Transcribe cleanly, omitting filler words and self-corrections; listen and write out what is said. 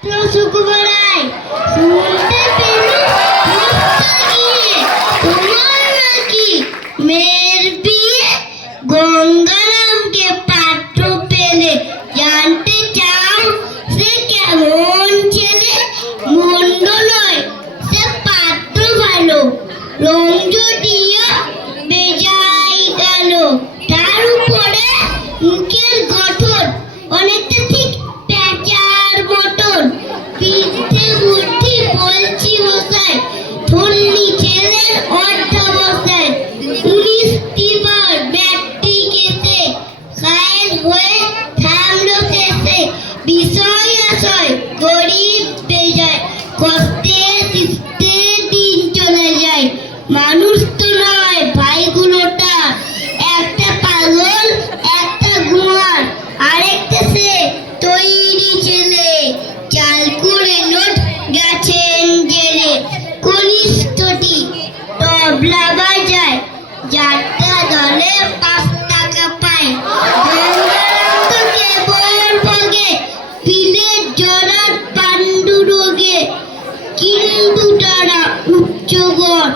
সুকুমারাই শুনতে পেলো গিয়ে তোমার নাকি মেয়ের বিয়ে। গঙ্গারামকে পাত্র পেলে জানতে চাও সে কেমন ছেলে। মন্দ নয় সে পাত্র ভালো, রং যদিও বেজায় গেল। তার উপরে মুখের গঠন অনেকটা ঠিক পেঁচার মতন। পিঠে বুদ্ধি বলছি মশাই, ধন্যি ছেলের অর্ধাবস্থায় 19বার ম্যাট্রিক এসে কায়ের হয়ে থামলো শেষে। বিষয় আশয় গরিব বেজায়, কষ্টে সৃষ্টে দিন চলে যায়। মানুষ তো নয় ভাইগুলোটা, একটা পাগল একটা গুমার, আরেকটা সে তৈরি ছেলে। চাল করে নোট গেছেন জেলে, কনিষ্ঠটি তবলা বাজায়, যাত্রা দলে 5 টাকা পায়। গঙ্গারাম তো কেবল ভোগে পিলের জরাট পাণ্ডু রোগে, কিন্তু তারা উচ্চ গড়